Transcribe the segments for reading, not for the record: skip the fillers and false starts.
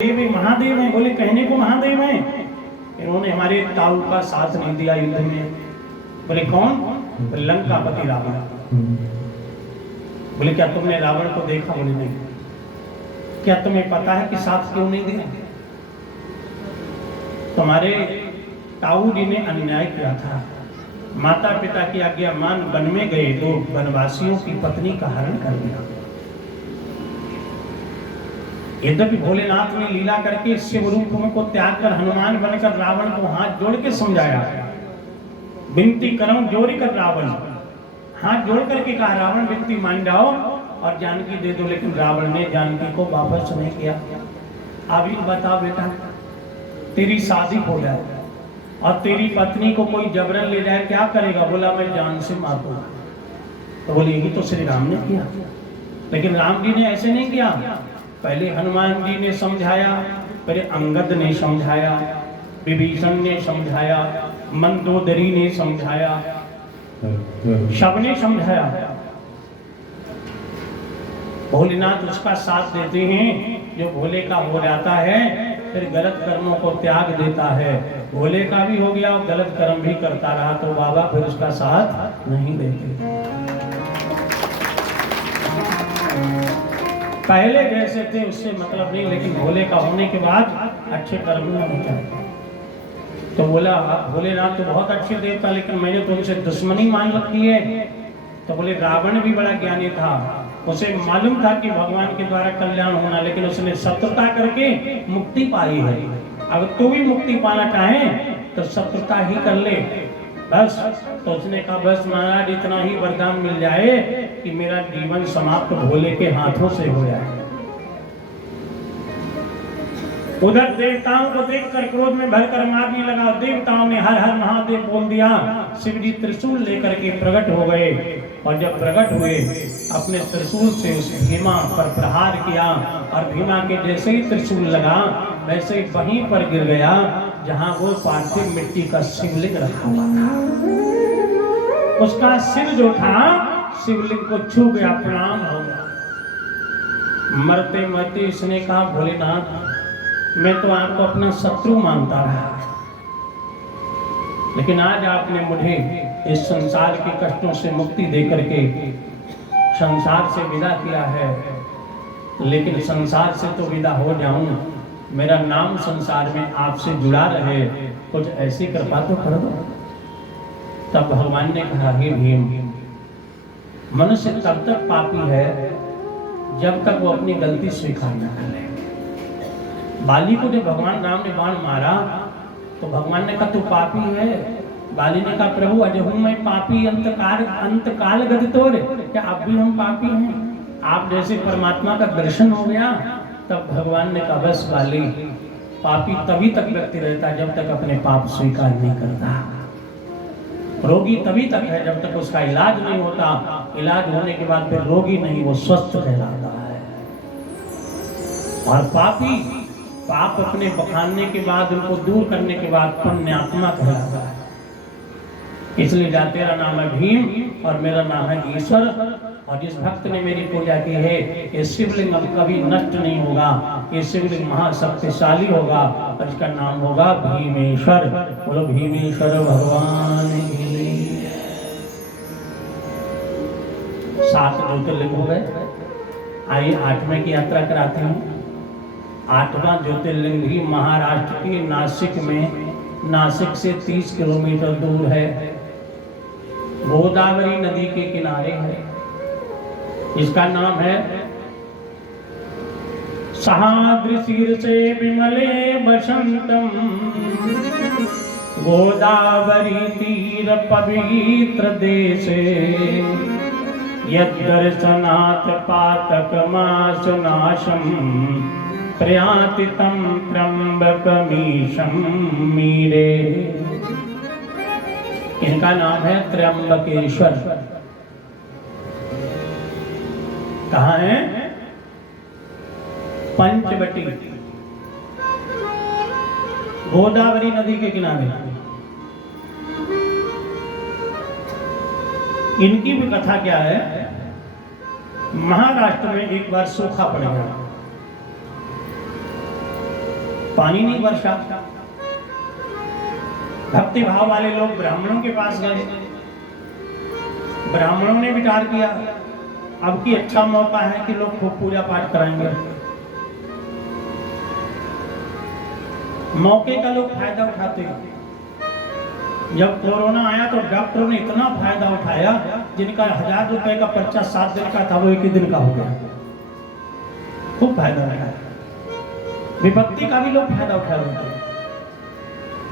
भी महादेव हैं। बोले कहने को महादेव हैं, इन्होंने हमारे ताऊ का साथ नहीं दिया युद्ध में। बोले कौन? बोले लंकापति रावण। बोले क्या तुमने रावण को देखा? बोले नहीं। क्या तुम्हें पता है कि साथ क्यों नहीं दिया? तुम्हारे ताऊ जी ने अन्याय किया था, माता पिता की आज्ञा मान वन में गए तो वनवासियों की पत्नी का हरण कर दिया। यद्यपि भोलेनाथ ने लीला करके शिव रूप को त्याग कर हनुमान बनकर रावण को हाथ जोड़ के समझाया, विनती करूं जोड़ कर रावण, हाथ जोड़ करके कहा रावण विनती मान जाओ और जानकी दे दो, लेकिन रावण ने जानकी को वापस नहीं किया। अभी बता बेटा, तेरी शादी हो जाए और तेरी पत्नी को कोई जबरन ले जाए, क्या करेगा? बोला मैं जान से मारूंगा। तो बोले यही तो श्री राम ने किया, लेकिन राम जी ने ऐसे नहीं किया। पहले हनुमान जी ने समझाया, पहले अंगद ने समझाया, विभीषण ने समझाया, मंदोदरी ने समझाया, सबने समझाया। भोलेनाथ उसका साथ देते हैं जो भोले का हो जाता है, फिर गलत कर्मों को त्याग देता है। भोले का भी हो गया और गलत कर्म भी करता रहा तो बाबा फिर उसका साथ नहीं देते। पहले जैसे थे उससे मतलब नहीं, लेकिन भोले का होने के बाद अच्छे कर्म होने चाहिए। तो बोला भोलेनाथ तो बहुत अच्छे देवता, लेकिन मैंने तो उनसे दुश्मनी मान रखी है। तो बोले रावण भी बड़ा ज्ञानी था, उसे मालूम था कि भगवान के द्वारा कल्याण होना, लेकिन उसने शत्रुता करके मुक्ति पाई है। अगर तू भी मुक्ति पाना चाहे तो शत्रुता ही कर ले बस। तो उसने कहा बस महाराज इतना ही वरदान मिल जाए कि मेरा जीवन समाप्त भोले के हाथों से हो जाए। उधर देवताओं को देखकर क्रोध में भरकर मारने लगा। देवताओं ने हर हर महादेव बोल दिया। शिव जी त्रिशूल लेकर के प्रकट हो गए और जब प्रकट हुए अपने त्रिशूल से उस भीमा पर प्रहार किया और भीमा के जैसे ही त्रिशूल लगा वैसे ही वहीं पर गिर गया जहां वो पार्थिव मिट्टी का शिवलिंग रखा हुआ था। उसका सिर जो था शिवलिंग को छू गया, प्रणाम हो गया। मरते मरते इसने कहा भोलेनाथ मैं तो आपको अपना शत्रु मानता रहा, लेकिन आज आपने मुझे इस संसार के कष्टों से मुक्ति देकर के संसार से विदा किया है, लेकिन संसार से तो विदा हो जाऊं, मेरा नाम संसार में आपसे जुड़ा रहे, कुछ ऐसी कृपा तो कर दो। तब भगवान ने कहा हे भीम, मनुष्य तब तक पापी है जब तक वो अपनी गलती स्वीकार न कर ले। बाली को जब भगवान राम ने बाण मारा तो भगवान ने कहा तू पापी है। बाली ने कहा प्रभु अजहू मैं पापी अंतकाल गद तोड़, क्या अब भी हम पापी हैं? आप जैसे परमात्मा का दर्शन हो गया। तब भगवान ने कहा बस बाली, पापी तभी तक व्यक्ति रहता जब तक अपने पाप स्वीकार नहीं करता। रोगी तभी तक है जब तक उसका इलाज नहीं होता। इलाज होने के बाद फिर रोगी नहीं, वो स्वस्थ कहलाता है। और पापी पाप अपने बखानने के बाद, उनको दूर करने के बाद पुण्यात्मा कहलाता है। इसलिए जा तेरा नाम है भीम और मेरा नाम है ईश्वर, और जिस भक्त ने मेरी पूजा की है ये शिवलिंग अब कभी नष्ट नहीं होगा। ये शिवलिंग महाशक्तिशाली होगा और इसका नाम होगा भीमेश्वर। बोलो भीमेश्वर भगवान की। 7 ज्योतिर्लिंग हो गए। आइए 8वें की यात्रा कराते हैं। 8वां ज्योतिर्लिंग भी महाराष्ट्र के नासिक में, नासिक से 30 किलोमीटर दूर है, गोदावरी नदी के किनारे है। इसका नाम है सहाद्रि शीर्षे विमले बसंतम, गोदावरी तीर पवित्र देशे, यद्दर्शनात् पातक नाशम, प्रयातितम त्र्यंबकमीशम मीरे। इनका नाम है त्र्यंबकेश्वर। कहाँ है? पंचवटी, गोदावरी नदी के किनारे। इनकी भी कथा क्या है? महाराष्ट्र में एक बार सूखा पड़ गया। पानी नहीं बरसा। भक्ति भाव वाले लोग ब्राह्मणों के पास गए, ब्राह्मणों ने विचार किया अब की अच्छा मौका है कि लोग खूब पूजा पाठ कराएंगे। मौके का लोग फायदा उठाते हैं। जब कोरोना आया तो डॉक्टरों ने इतना फायदा उठाया, जिनका 1000 रुपए का पर्चा 7 दिन का था वो 1 ही दिन का हो गया। खूब फायदा उठाया। विपत्ति का भी लोग फायदा उठा रहे थे।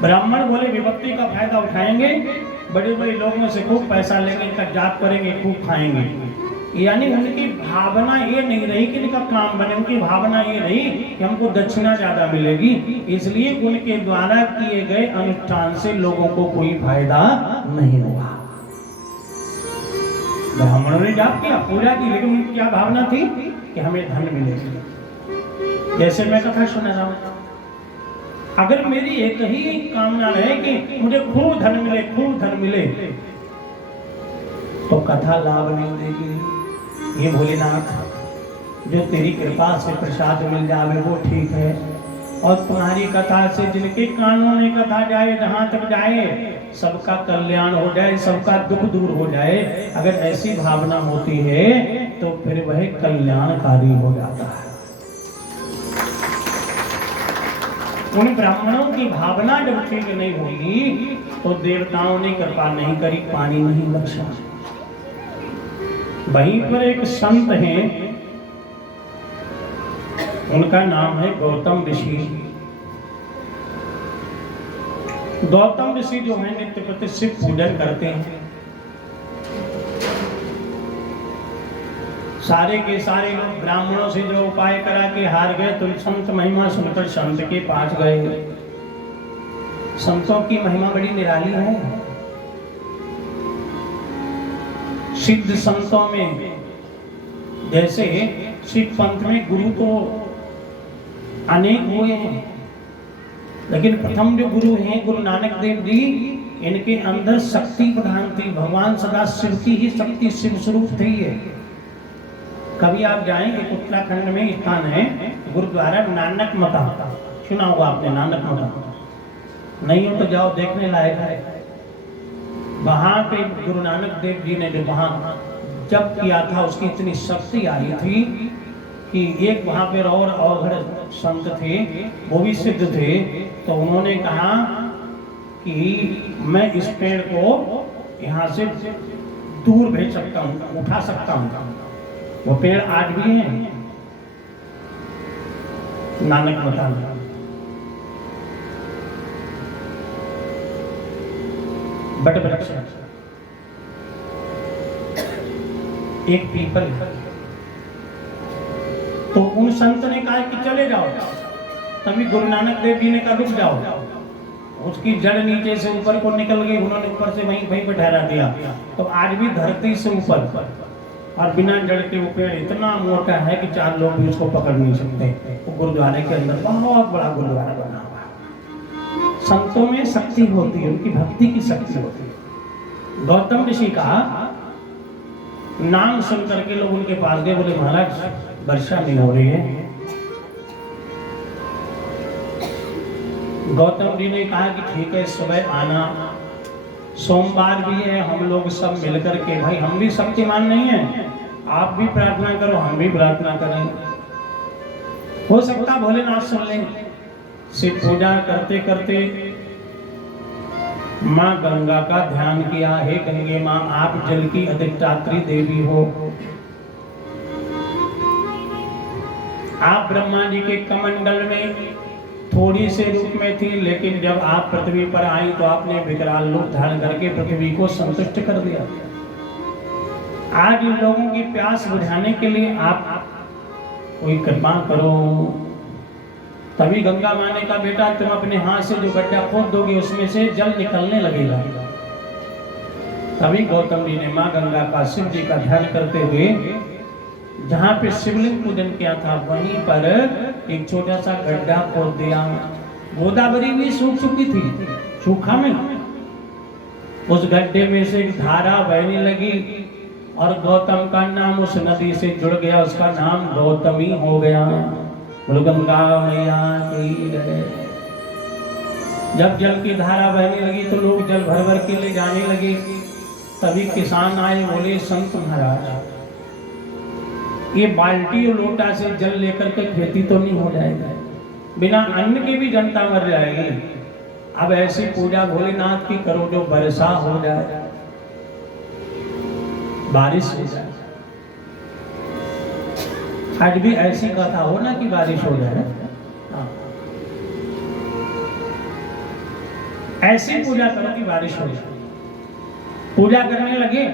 ब्राह्मण बोले विपत्ति का फायदा उठाएंगे, बड़े बड़े लोगों से खूब पैसा लेंगे, इनका जाप करेंगे, खूब खाएंगे। यानी उनकी भावना ये नहीं रही कि इनका काम बने, उनकी भावना ये रही कि हमको दक्षिणा ज्यादा मिलेगी, इसलिए उनके द्वारा किए गए अनुष्ठान से लोगों को कोई फायदा नहीं हुआ। ब्राह्मणों ने जाप किया, पूजा की, लेकिन उनकी क्या भावना थी कि हमें धन मिलेगी। जैसे मैं कथा सुना रहा हूं, अगर मेरी एक ही कामना रहे कि मुझे खूब धन मिले, खूब धन मिले, तो कथा लाभ नहीं देगी। ये भोलेनाथ, जो तेरी कृपा से प्रसाद मिल जावे वो ठीक है, और तुम्हारी कथा से जिनके कानों में कथा जाए, जहां तक जाए सबका कल्याण हो जाए, सबका दुख दूर हो जाए, अगर ऐसी भावना होती है तो फिर वह कल्याणकारी हो जाता है। उन ब्राह्मणों की भावना जब ठीक नहीं होगी तो देवताओं ने कृपा नहीं करी, पानी नहीं बरसा। वहीं पर एक संत हैं, उनका नाम है गौतम ऋषि। गौतम ऋषि जो है नित्य प्रति शिव पूजन करते हैं। सारे के सारे लोग ब्राह्मणों से जो उपाय करा के हार गए, तो संत महिमा सुनकर संत के पास गए। संतों की महिमा बड़ी निराली है। सिद्ध संतों में जैसे सिख पंथ में गुरु तो अनेक हुए हैं, लेकिन प्रथम जो गुरु हैं गुरु नानक देव जी, इनके अंदर शक्ति प्रधान थी। भगवान सदा शिव की ही शक्ति, शिव स्वरूप थी है। कभी आप जाएंगे, उत्तराखंड में स्थान है गुरुद्वारा नानक मता, सुना होगा आपने नानक मता, नहीं हो तो जाओ, देखने लायक है। वहां पे गुरु नानक देव जी ने जो वहां जप किया था, उसकी इतनी शक्ति आई थी कि एक वहां पे और अवघड़ संत थे, वो भी सिद्ध थे, तो उन्होंने कहा कि मैं इस पेड़ को यहाँ से दूर भेज सकता हूँ, उठा सकता हूँ। वो पेड़ आज भी हैं नानक मता में। बट वृक्ष एक पीपल, तो उन संत ने कहा कि चले जाओ। तभी गुरु नानक देव जी ने कहा रुक जाओ। उसकी जड़ नीचे से ऊपर को निकल गई, उन्होंने ऊपर से वहीं पर ठहरा दिया। तो आज भी धरती से ऊपर और बिना जड़ के वो पेड़ इतना मोटा है कि 4 लोग भी उसको पकड़ नहीं सकते। वो गुरुद्वारे के अंदर बहुत बड़ा गुरुद्वारा बना हुआ है। संतों में शक्ति होती है, उनकी भक्ति की शक्ति होती है। गौतम ऋषि का नाम सुन करके लोग उनके पास गए, बोले महाराज वर्षा नहीं हो रही है। गौतम जी ने कहा कि ठीक है, सुबह आना, सोमवार भी है, हम लोग सब मिलकर के, भाई हम भी शक्तिमान नहीं है, आप भी प्रार्थना करो, हम भी प्रार्थना करें, हो सकता भोलेनाथ सुन लें। शिव पूजा करते करते माँ गंगा का ध्यान किया। हे गंगे माँ, आप जल की अधिष्ठात्री देवी हो, आप ब्रह्मा जी के कमंडल में थोड़ी से रूप में थी, लेकिन जब आप पृथ्वी पर आई तो आपने विकराल रूप धारण करके पृथ्वी को संतुष्ट कर दिया। आज इन लोगों की प्यास बुझाने के लिए आप कोई कृपा करो। तभी गंगा माँ ने कहा बेटा तुम अपने हाथ से जो गड्ढा खोद दोगे उसमें से जल निकलने लगेगा। तभी गौतम जी ने माँ गंगा का, शिव जी का ध्यान करते हुए जहाँ पे शिवलिंग पूजन किया था वहीं पर एक छोटा सा गड्ढा खोद दिया। गोदावरी भी सूख चुकी थी, सूखा में उस गड्ढे में से एक धारा बहने लगी और गौतम का नाम उस नदी से जुड़ गया, उसका नाम गौतमी हो गया। गंगा मैया की जय। जब जल की धारा बहने लगी तो लोग जल भर भर के ले जाने लगे। तभी किसान आए, बोले संत महाराज ये बाल्टी और लोटा से जल लेकर के खेती तो नहीं हो जाएगा, बिना अन्न के भी जनता मर जाएगी। अब ऐसी पूजा भोलेनाथ की करो जो वर्षा हो जाए, बारिश हो जाए। आज भी ऐसी कथा हो ना कि बारिश हो जाए। हाँ। ऐसी पूजा करो कि बारिश हो जाए। पूजा करने लगे,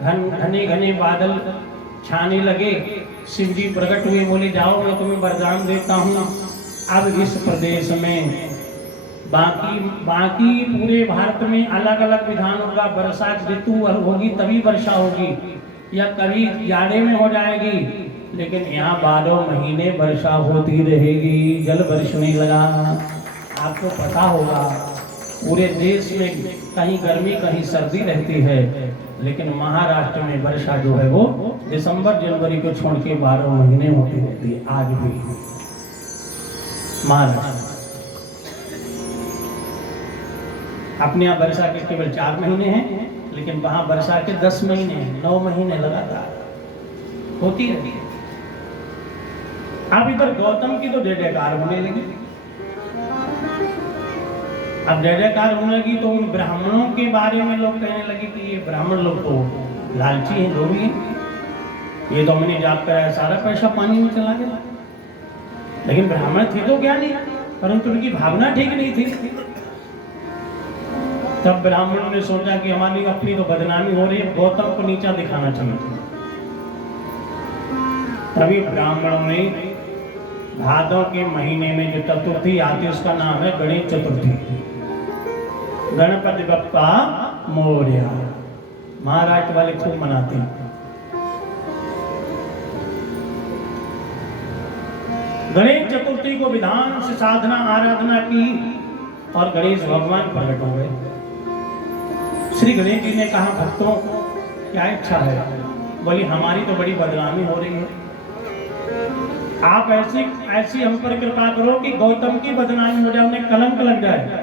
घने घने बादल छाने लगे। शिव जी प्रकट हुए, बोले जाओ मैं तुम्हें वरदान देता हूँ, अब इस प्रदेश में बाकी पूरे भारत में अलग अलग विधान होगा। वर्षा ऋतु होगी तभी वर्षा होगी, या कभी जाड़े में हो जाएगी, लेकिन यहाँ 12 महीने वर्षा होती रहेगी, जल बरसने लगा। आपको पता होगा पूरे देश में कहीं गर्मी कहीं सर्दी रहती है, लेकिन महाराष्ट्र में वर्षा जो है वो दिसंबर जनवरी को छोड़ के 12 महीने होती रहती है आज भी महाराष्ट्र। अपने यहाँ वर्षा के केवल 4 महीने हैं, लेकिन वहां वर्षा के 10 महीने 9 महीने लगातार होती रहती है। अब इधर गौतम की तो जय जयकार होने लगी। अब जय जयकार होने लगी तो उन ब्राह्मणों के बारे में लोग कहने लगे कि ये ब्राह्मण लोग तो लालची हैं, लोभी हैं, ये तो हमने जाप कराया सारा पैसा पानी में चला गया। लेकिन ब्राह्मण थे तो क्या नहीं, परंतु उनकी भावना ठीक नहीं थी। तब ब्राह्मणों ने सोचा कि हमारी अपनी तो बदनामी हो रही है, गौतम को नीचा दिखाना चाहिए। तभी ब्राह्मणों ने भादों के महीने में जो चतुर्थी आती है उसका नाम है गणेश चतुर्थी। गणपति बप्पा मोरया, महाराष्ट्र वाले खूब मनाते हैं। गणेश चतुर्थी को विधान से साधना आराधना की और गणेश भगवान प्रकट हो गए। श्री गणेश जी ने कहा भक्तों क्या इच्छा है? बोली हमारी तो बड़ी बदनामी हो रही है, आप ऐसी हम पर कृपा करो कि गौतम की बदनामी हो जाए, उन्हें कलंक लग जाए।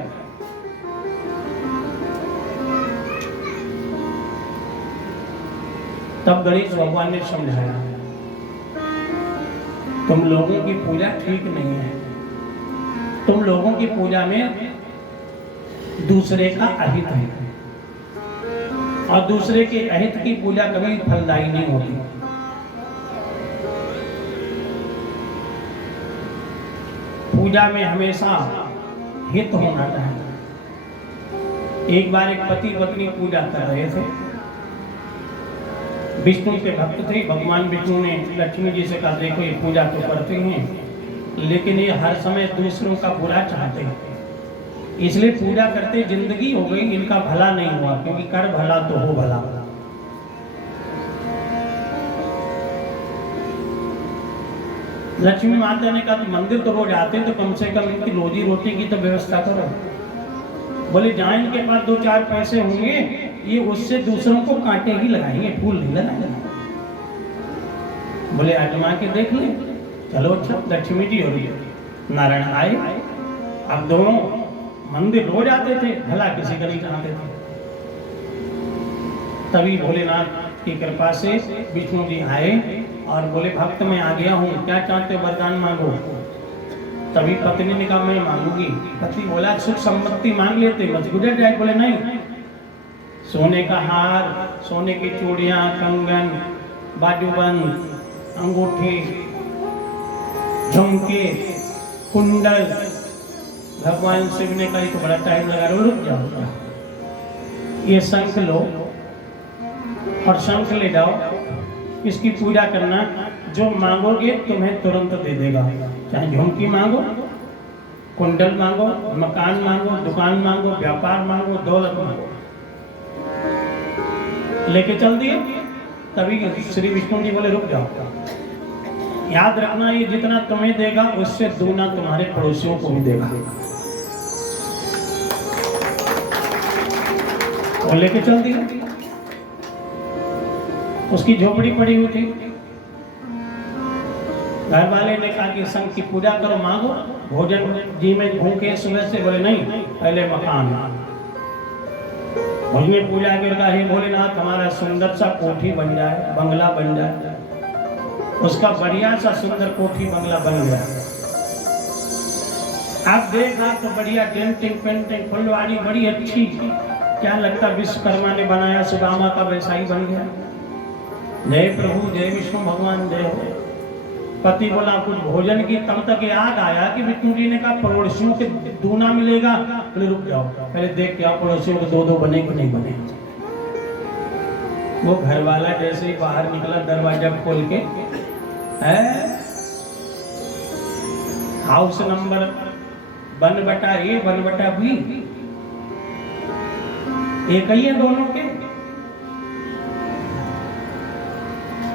तब गणेश भगवान ने समझाया तुम लोगों की पूजा ठीक नहीं है, तुम लोगों की पूजा में दूसरे का अहित है, और दूसरे के अहित की पूजा कभी फलदायी नहीं होती। पूजा में हमेशा हित होना चाहिए। एक बार एक पति पत्नी पूजा कर रहे थे, विष्णु के भक्त थे। भगवान विष्णु ने लक्ष्मी जी से कहा देखो ये पूजा तो करते हैं, लेकिन ये हर समय दूसरों का बुरा चाहते हैं, इसलिए पूजा करते जिंदगी हो गई, इनका भला नहीं हुआ, क्योंकि कर भला तो हो भला। लक्ष्मी माता ने कहा मंदिर तो रोज आते तो कम से कम इनकी रोजी रोटी की तो व्यवस्था करो। बोले जहाँ इनके पास 2-4 पैसे होंगे ये उससे दूसरों को कांटे ही लगाएंगे, फूल नहीं लगाएंगे। बोले आजमा के देख ले। चलो अच्छा, लक्ष्मी जी और नारायण आए। अब दोनों मंदिर रोज आते थे, भला किसी का नहीं चाहते थे। तभी भोलेनाथ की कृपा से विष्णु जी आए और बोले भक्त मैं आ गया हूँ, क्या चाहते हो वरदान मांगो। तभी पत्नी ने कहा मैं मांगूंगी। पति बोला सुख संपत्ति मांग लेते, मत गुजर जाए। बोले नहीं, सोने का हार, सोने की चूड़ियां, कंगन, बाजूबंद, अंगूठी, झुमके, कुंडल। भगवान शिव ने कहा तो बड़ा टाइम लगा, रुक जाओ, ये शंख लो और शंख ले जाओ, इसकी पूजा करना, जो मांगोगे तुम्हें तुरंत दे देगा। चाहे झुमकी मांगो, कुंडल मांगो, मकान मांगो, दुकान मांगो, व्यापार मांगो, दौलत मांगो, लेके चल दिए। तभी श्री विष्णु जी बोले रुक जाओ, याद रखना ये जितना तुम्हें देगा उससे दूना तुम्हारे पड़ोसियों को भी देगा। और लेके चल दिया। उसकी झोपड़ी पड़ी हुई थी, घर वाले ने कहा कि संघ की पूजा करो, मांगो भोजन जी में भूखे सुबह से। बोले नहीं, पहले मकान। उसने पूजा के कहा हे भोलेनाथ हमारा सुंदर सा कोठी बन जाए, बंगला बन जाए। उसका बढ़िया सा सुंदर कोठी बंगला बन गया। आप देखा तो बढ़िया डेंटिंग पेंटिंग फुलवाड़ी बड़ी अच्छी। क्या लगता विश्वकर्मा ने बनाया सुदामा का वैसा ही बन गया। जय प्रभु, जय विष्णु भगवान, जय हो। पति बोला कुछ भोजन की, तब तक याद आया कि विष्णु जी ने कहा पड़ोसियों के दूना मिलेगा। बोले रुक जाओ, पहले देख के आओ पड़ोसियों के दो बने कि नहीं बने। वो घर वाला जैसे ही बाहर निकला दरवाजा खोल के, हाउस नंबर 1/A 1/B एक ही है दोनों के।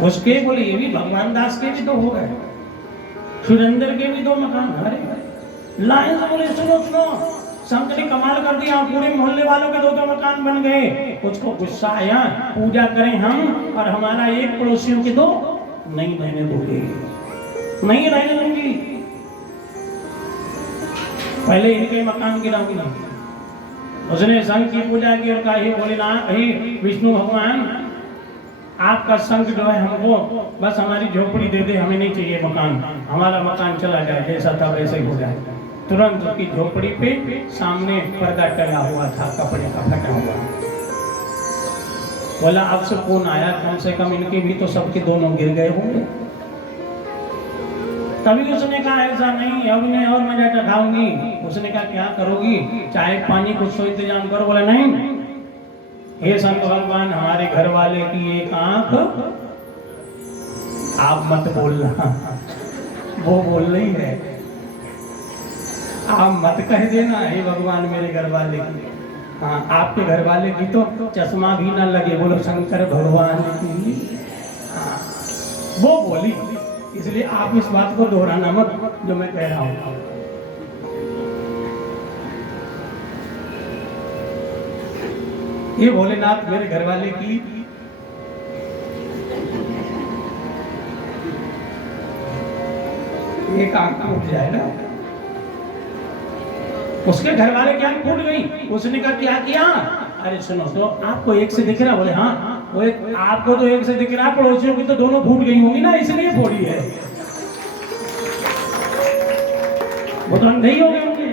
उसके बोले ये भी भगवान दास के भी तो हो गए, सुरेंद्र के भी 2 मकान। अरे लाइन से बोले सुनो सुनो, संत ने कमाल कर दिया, पूरे मोहल्ले वालों के 2 मकान बन गए। उसको गुस्सा आया, पूजा करें हम और हमारा एक पड़ोसियों के 2 नहीं रहने दूंगी, नहीं रहने दूंगी, पहले इनके मकान गिराऊंगी। उसने संघ की पूजा की और कहा हे भोलेनाथ, हे विष्णु भगवान, आपका संघ जो है हमको बस हमारी झोपड़ी दे दे, हमें नहीं चाहिए मकान, हमारा मकान चला जाए, जैसा था वैसे ही हो जाए। तुरंत उसकी झोपड़ी पे सामने पर्दा टंगा हुआ था, कपड़े का फटा हुआ। बोला आपसे कौन आया, कम से कम इनके भी तो सबके दोनों गिर गए होंगे। तभी उसने कहा ऐसा नहीं, अब मैं और मजा चखाऊंगी। उसने कहा क्या करोगी, चाय पानी कुछ तो इंतजाम करो। बोला नहीं, हे संत भगवान, हमारे घर वाले की एक आंख आप मत बोलना, वो बोल रही है, आप मत कह देना हे भगवान मेरे घर वाले की। हाँ, आपके घर वाले की तो चश्मा भी ना लगे। बोलो शंकर भगवान की। हाँ, वो बोली, इसलिए आप इस बात को दोहराना मत जो मैं कह रहा हूं। ये भोलेनाथ मेरे घर वाले की एक आंख टूट जाए ना, उसके घर वाले की आंख फूट गई। उसने कहा क्या किया, अरे सुनो तो आपको एक से दिख रहा। बोले हाँ, वो एक आपको तो एक से दिख रहा, पड़ोसियों की तो दोनों फूट गई होंगी ना, इसलिए फोड़ी है, वो तो अंधे ही हो गए होंगे।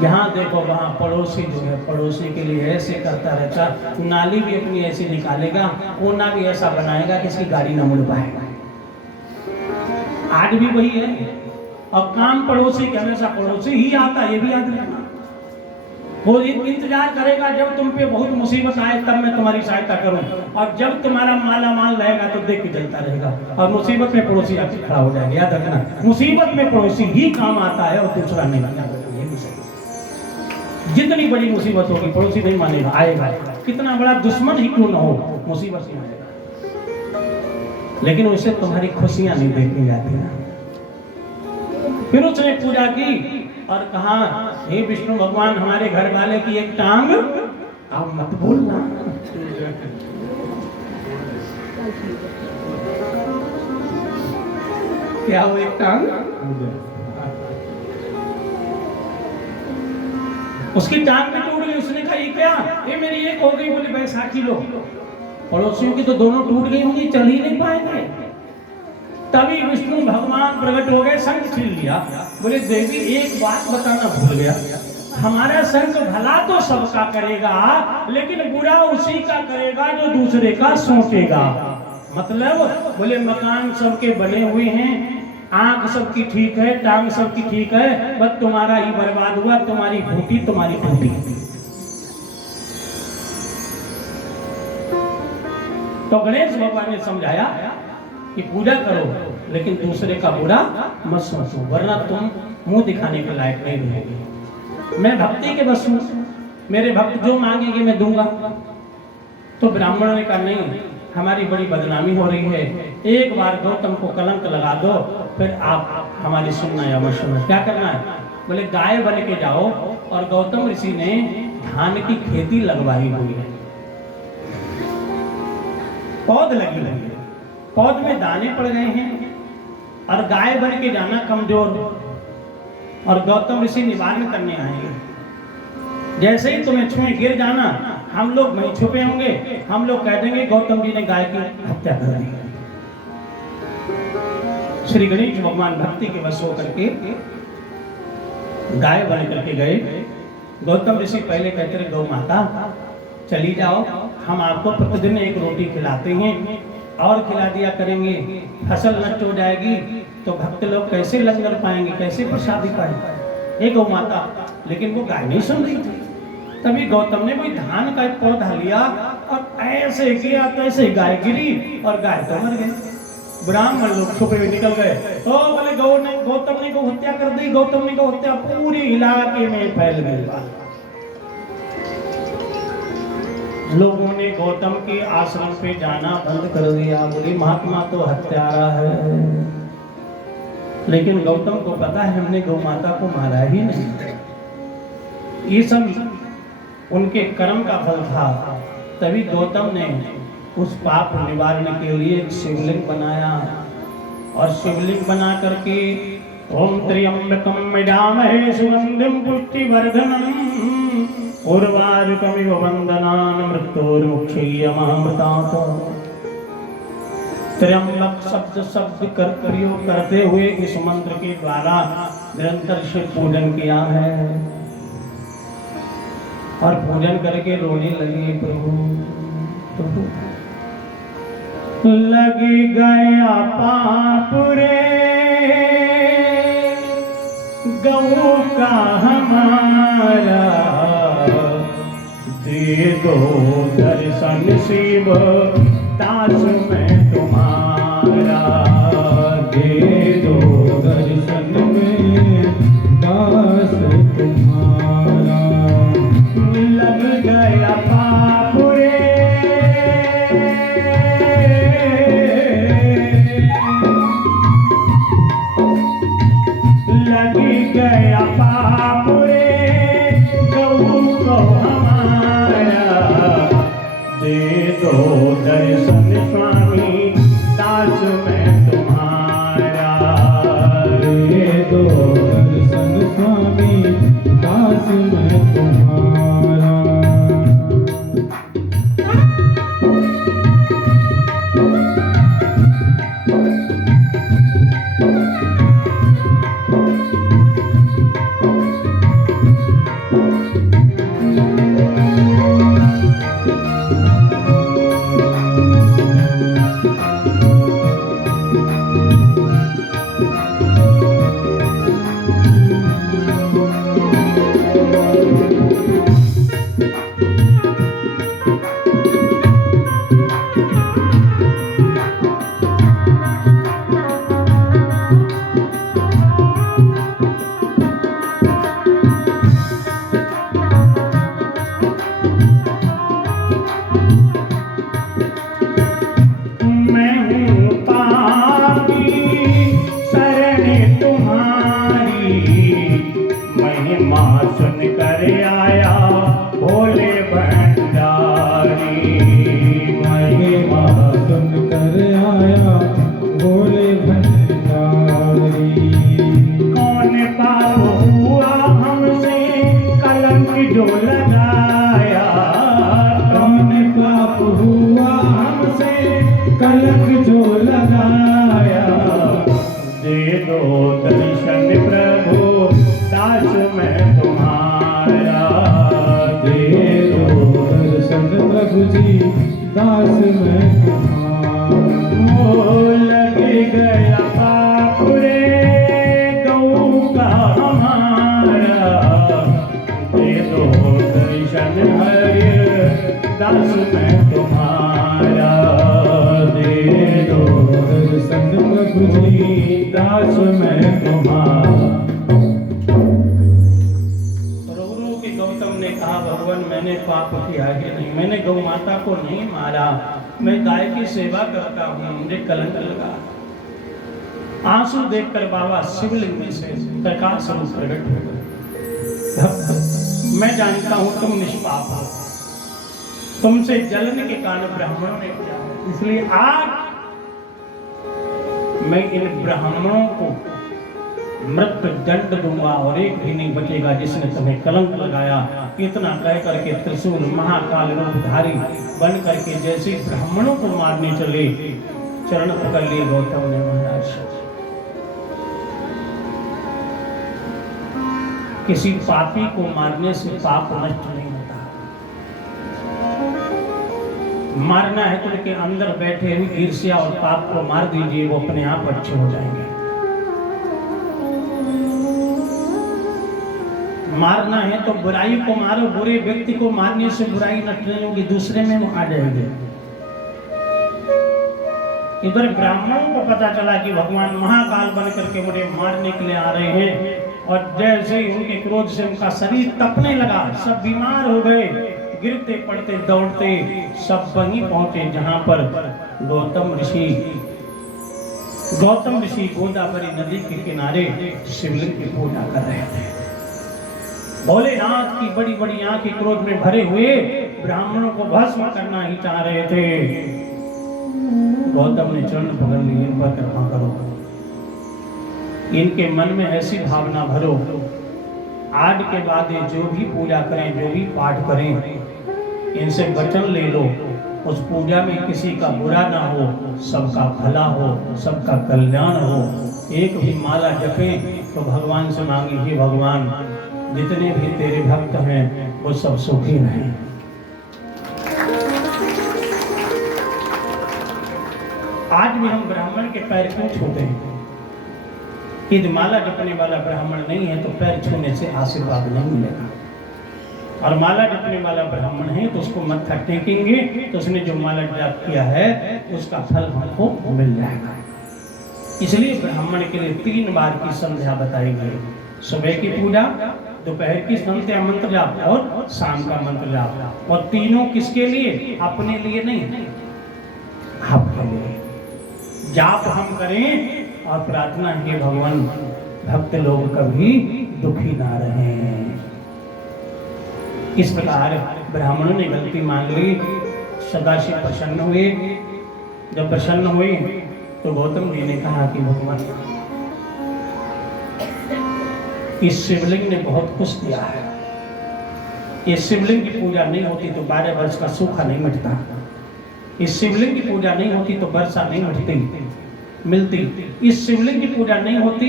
यहाँ देखो वहाँ पड़ोसी जो है, पड़ोसी के लिए ऐसे करता रहता, नाली भी अपनी ऐसी निकालेगा, कोना भी ऐसा बनाएगा कि इसकी गाड़ी ना मुड़ पाएगा। आज भी वही है, और काम पड़ोसी के हमेशा पड़ोसी ही आता, ये भी याद रखना। वो इंतजार करेगा जब तुम पे बहुत मुसीबत आए तब मैं तुम्हारी सहायता करूं, और जब तुम्हारा माला माल रहेगा तो देख के चलता रहेगा, और मुसीबत में पड़ोसी आके खड़ा हो जाएगा। याद रखना, मुसीबत में पड़ोसी ही काम आता है और दूसरा नहीं। ये भी सही, जितनी बड़ी मुसीबत होगी पड़ोसी नहीं मानेगा, आएगा, कितना बड़ा दुश्मन ही क्यों ना हो, मुसीबत नहीं आएगा। लेकिन उसे तुम्हारी खुशियां नहीं देखी जाती ना। फिर उसने पूजा की और कहा हे विष्णु भगवान, हमारे घर वाले की एक टांग आप मत बोलना। क्या वो एक टांग, उसकी टांग में टूट गई। उसने कहा ये क्या, ये मेरी एक हो गई। बोले बैसाखी लो, पड़ोसियों की तो दोनों टूट गई होंगी, चल ही नहीं पाएंगे। तभी विष्णु भगवान प्रकट हो गए, शंख छीन लिया। बोले देवी एक बात बताना भूल गया, हमारा शंख भला तो सबका करेगा, लेकिन बुरा उसी का करेगा जो दूसरे का सोचेगा। मतलब बोले मकान सबके बने हुए हैं, आंख सबकी ठीक है, टांग सबकी ठीक है, बस तुम्हारा ही बर्बाद हुआ, तुम्हारी फूटी, तुम्हारी टूटी। तो गणेश भगवान ने समझाया कि पूजा करो, लेकिन दूसरे का बुरा मत सोचो, वरना तुम मुंह दिखाने के लायक नहीं रहोगे। मैं भक्ति के बस हूं, मेरे भक्त जो मांगेंगे मैं दूंगा। तो ब्राह्मणों ने कहा नहीं, हमारी बड़ी बदनामी हो रही है, एक बार गौतम को कलंक लगा दो, फिर आप हमारी सुनना या मत सुनना। क्या करना है, बोले गाय बन के जाओ, और गौतम ऋषि ने धान की खेती लगवाई हुई है, पौध लगी हुई है, पौध में दाने पड़ गए हैं और गाय बन के जाना कमजोर, और गौतम ऋषि निवारण करने आएंगे। जैसे ही तुम्हें छुए गिर जाना, हम लोग वहीं छुपे होंगे, हम लोग कह देंगे गौतम जी ने गाय की हत्या कर दी। श्री गणेश भगवान भक्ति के वश होकर के गाय बन करके गए। गौतम ऋषि पहले कहते रहे गौ माता चली जाओ, हम आपको प्रतिदिन एक रोटी खिलाते हैं और खिला दिया करेंगे, फसल नष्ट हो जाएगी तो भक्त लोग कैसे लंगर पाएंगे, कैसे प्रसादी पाएंगे, ये गौ माता। लेकिन वो गाय नहीं सुन रही थी। तभी गौतम ने कोई धान का एक पौधा लिया और ऐसे किया, तैसे गाय गिरी और गाय तो मर गई। ब्राह्मण लोग छुपे हुए निकल गए, तो बोले गौतम ने गौ हत्या कर दी, गौतम ने गौ हत्या, पूरी इलाके में फैल गई बात। लोगों ने गौतम के आश्रम पे जाना बंद कर दिया, बोले महात्मा तो हत्यारा है। लेकिन गौतम को पता है हमने गौ माता को मारा ही नहीं, ये सब उनके कर्म का फल था। तभी गौतम ने उस पाप निवारण के लिए एक शिवलिंग बनाया, और शिवलिंग बना करके ओम त्र्यंबकम यजामहे सुगंधिं पुष्टिवर्धनम् उर्वारुकमिव वंदनान् मृत्योर्मुक्षीयमामृतात्। त्र्यंबक शब्द कर प्रयोग करते हुए इस मंत्र के द्वारा निरंतर शिव पूजन किया है, और पूजन करके रोने लगे प्रभु लग गया पाप रे गौ का हमारा, दे दो दर्शन शिव दास में तुम्हारा, दे दो दर्शन में दास तुम्हारा। लग गया पाप रे गया पाप रे गौ को हमारा, दे दो दर्शन स्वामी दास में तुम्हारा, दे दो दर्शन स्वामी दास में तुम्हारा। आंसू देखकर बाबा शिवलिंग में से प्रकाश स्वरूप प्रकट हो गए। मैं जानता हूं तुम निष्पाप हो, तुमसे जलन के कारण ब्राह्मणों ने किया, इसलिए आज मैं इन ब्राह्मणों को मृत्यु दंड दूंगा और एक भी नहीं बचेगा जिसने तुम्हें कलंक लगाया। इतना कह करके त्रिशूल महाकाल रूपधारी बन करके जैसे ब्राह्मणों को मारने चले, चरण पकड़ लिए गौतम ने महाराज। किसी पापी को मारने से पाप नष्ट नहीं होता। मारना है तो उनके अंदर बैठे हुए ईर्ष्या और पाप को मार दीजिए, वो अपने आप अच्छे हो जाएंगे। मारना है तो बुराई को मारो, बुरे व्यक्ति को मारने से बुराई नष्ट नहीं होगी, दूसरे में वो आ जाएंगे। इधर ब्राह्मणों को पता चला कि भगवान महाकाल बन करके मुझे मारने के लिए आ रहे हैं, और जैसे ही उनके क्रोध से उनका शरीर तपने लगा, सब बीमार हो गए, गिरते पड़ते दौड़ते सब वहीं पहुंचे जहां पर गौतम ऋषि गोदावरी नदी के किनारे शिवलिंग की पूजा कर रहे थे। भोलेनाथ की बड़ी बड़ी आंखें क्रोध में भरे हुए ब्राह्मणों को भस्म करना ही चाह रहे थे। गौतम ने चरण पकड़ लिए, इन पर कृपा करो, इनके मन में ऐसी भावना भरो, आज के बाद ये जो भी पूजा करें, जो भी पाठ करें, इनसे वचन ले लो, उस पूजा में किसी का बुरा ना हो, सबका भला हो, सबका कल्याण हो। एक भी माला जपें तो भगवान से मांगी, हे भगवान जितने भी तेरे भक्त हैं वो सब सुखी रहें। आज भी हम ब्राह्मण के पैर क्यों छूते हैं? यदि माला जपने वाला ब्राह्मण नहीं है तो पैर छूने से आशीर्वाद नहीं मिलेगा, और माला जपने वाला ब्राह्मण है तो उसको मत्था टेकेंगे तो उसने जो माला जाप किया है उसका फल हमको मिल जाएगा। इसलिए ब्राह्मण के लिए 3 बार की संध्या बताई गई, सुबह की पूजा, दोपहर की संध्या मंत्र जाप और शाम का मंत्र जाप। और तीनों किसके लिए? अपने लिए नहीं, आपके लिए। जाप हम करें और प्रार्थना है भगवान भक्त लोग कभी दुखी ना रहें। इस प्रकार ब्राह्मणों ने गलती मान ली, सदाशिव प्रसन्न हुए। जब प्रसन्न हुए तो गौतम जी ने कहा कि भगवान इस शिवलिंग ने बहुत कुछ दिया है, इस शिवलिंग की पूजा नहीं होती तो 12 वर्ष का सूखा नहीं मिटता, इस शिवलिंग की पूजा नहीं होती तो वर्षा नहीं मिलती, इस शिवलिंग की पूजा नहीं होती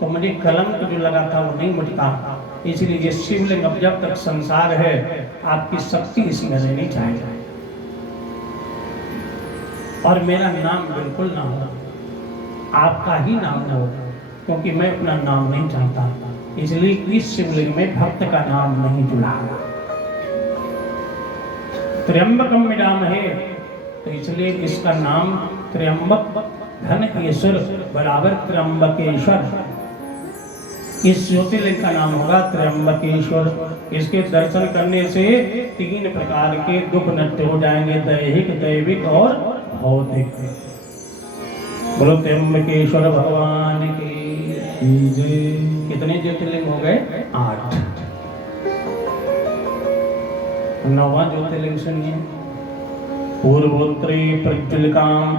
तो मुझे कलंक जो लगा था वो नहीं मिटता। इसलिए ये शिवलिंग अब जब तक संसार है आपकी शक्ति इसमें रहनी चाहिए, और मेरा नाम बिल्कुल ना हो, आपका ही नाम हो, क्योंकि मैं अपना नाम नहीं चाहता। इसलिए इस शिवलिंग में भक्त का नाम नहीं जुड़ा। त्र्यंबकम विदामहे, तो इसलिए इसका नाम त्र्यंबक धन ईश्वर बराबर त्र्यंबकेश्वर, इस ज्योतिर्लिंग का नाम होगा त्र्यंबकेश्वर। इसके दर्शन करने से 3 प्रकार के दुख नष्ट हो जाएंगे, दैहिक, दैविक और भौतिक। बोलो त्र्यंबकेश्वर भगवान की जय। कितने ज्योतिर्लिंग हो गए? 8। 9वां ज्योतिर्लिंग सुनिए, पूर्वोत्तरे प्रज्वलिकाम